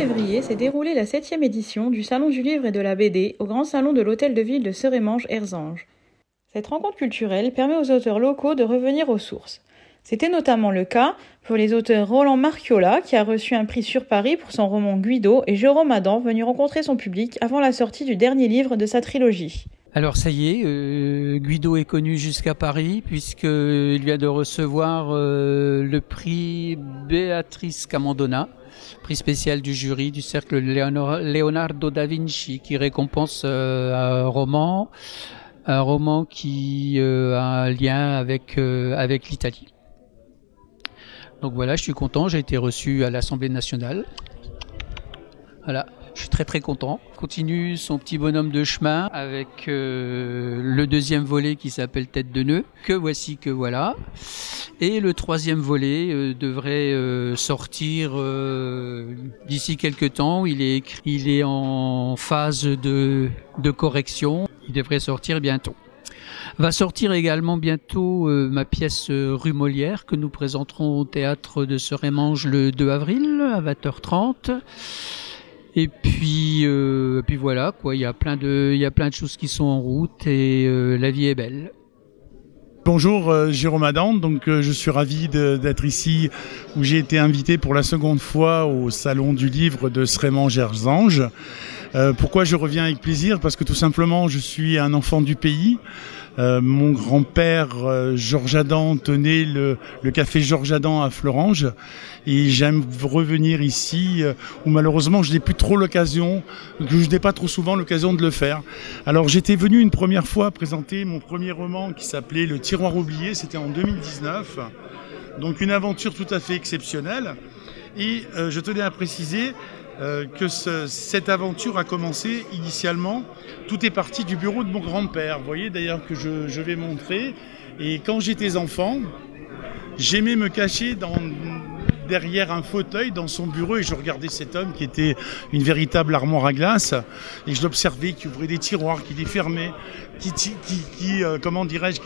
février s'est déroulée la 7e édition du Salon du Livre et de la BD au Grand Salon de l'Hôtel de Ville de Serémange-Erzange. Cette rencontre culturelle permet aux auteurs locaux de revenir aux sources. C'était notamment le cas pour les auteurs Roland Marchiola, qui a reçu un prix sur Paris pour son roman Guido, et Jérôme Adam, venu rencontrer son public avant la sortie du dernier livre de sa trilogie. Alors ça y est, Guido est connu jusqu'à Paris puisqu'il vient de recevoir le prix Béatrice Camandona, prix spécial du jury du cercle Leonardo da Vinci, qui récompense un roman qui a un lien avec l'Italie. Donc voilà, je suis content, j'ai été reçu à l'Assemblée nationale. Voilà. Je suis très très content. Continue son petit bonhomme de chemin avec le deuxième volet qui s'appelle Tête de nœud, que voici que voilà. Et le troisième volet devrait sortir d'ici quelques temps. Il est en phase de correction. Il devrait sortir bientôt. Va sortir également bientôt ma pièce Rue Molière que nous présenterons au théâtre de Serémange le 2 avril à 20h30. Et puis voilà quoi, il y a plein de choses qui sont en route et la vie est belle. Bonjour, Jérôme Adam, donc je suis ravi d'être ici où j'ai été invité pour la seconde fois au Salon du Livre de Serémange-Erzange. Pourquoi je reviens avec plaisir? Parce que tout simplement je suis un enfant du pays. Mon grand-père Georges Adam tenait le café Georges Adam à Fleurange et j'aime revenir ici où malheureusement je n'ai plus trop l'occasion, que je n'ai pas trop souvent l'occasion de le faire. Alors j'étais venu une première fois présenter mon premier roman qui s'appelait Le Tiroir oublié, c'était en 2019, donc une aventure tout à fait exceptionnelle et je tenais à préciser que cette aventure a commencé initialement. Tout est parti du bureau de mon grand-père. Vous voyez d'ailleurs que je vais montrer. Et quand j'étais enfant, j'aimais me cacher derrière un fauteuil dans son bureau et je regardais cet homme qui était une véritable armoire à glace et je l'observais qui ouvrait des tiroirs, qui les fermait, qui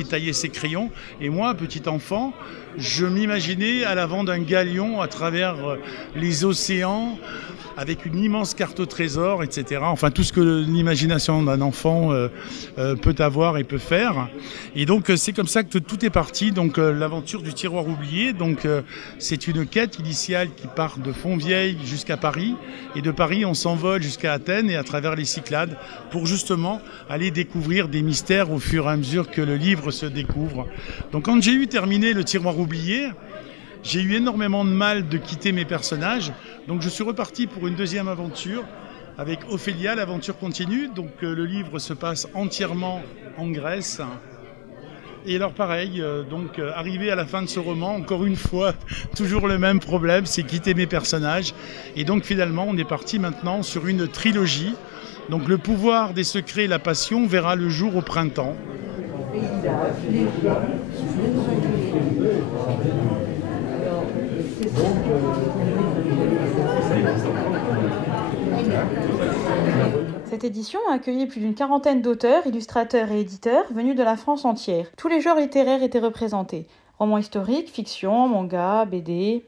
taillait ses crayons. Et moi, petit enfant, je m'imaginais à l'avant d'un galion à travers les océans avec une immense carte au trésor, etc. Enfin, tout ce que l'imagination d'un enfant peut avoir et peut faire. Et donc, c'est comme ça que tout est parti. Donc, l'aventure du tiroir oublié. Donc, c'est une quête initiale qui part de Fontvieille jusqu'à Paris. Et de Paris, on s'envole jusqu'à Athènes et à travers les Cyclades pour justement aller découvrir des mystères au fur et à mesure que le livre se découvre. Donc, quand j'ai eu terminé le tiroir oublié, j'ai eu énormément de mal de quitter mes personnages, donc je suis reparti pour une deuxième aventure avec Ophélia, l'aventure continue. Donc le livre se passe entièrement en Grèce. Et alors pareil, arrivé à la fin de ce roman, encore une fois, toujours le même problème, c'est quitter mes personnages. Et donc finalement, on est parti maintenant sur une trilogie. Donc le pouvoir des secrets et la passion verra le jour au printemps. Cette édition a accueilli plus d'une quarantaine d'auteurs, illustrateurs et éditeurs venus de la France entière. Tous les genres littéraires étaient représentés. Romans historiques, fiction, manga, BD...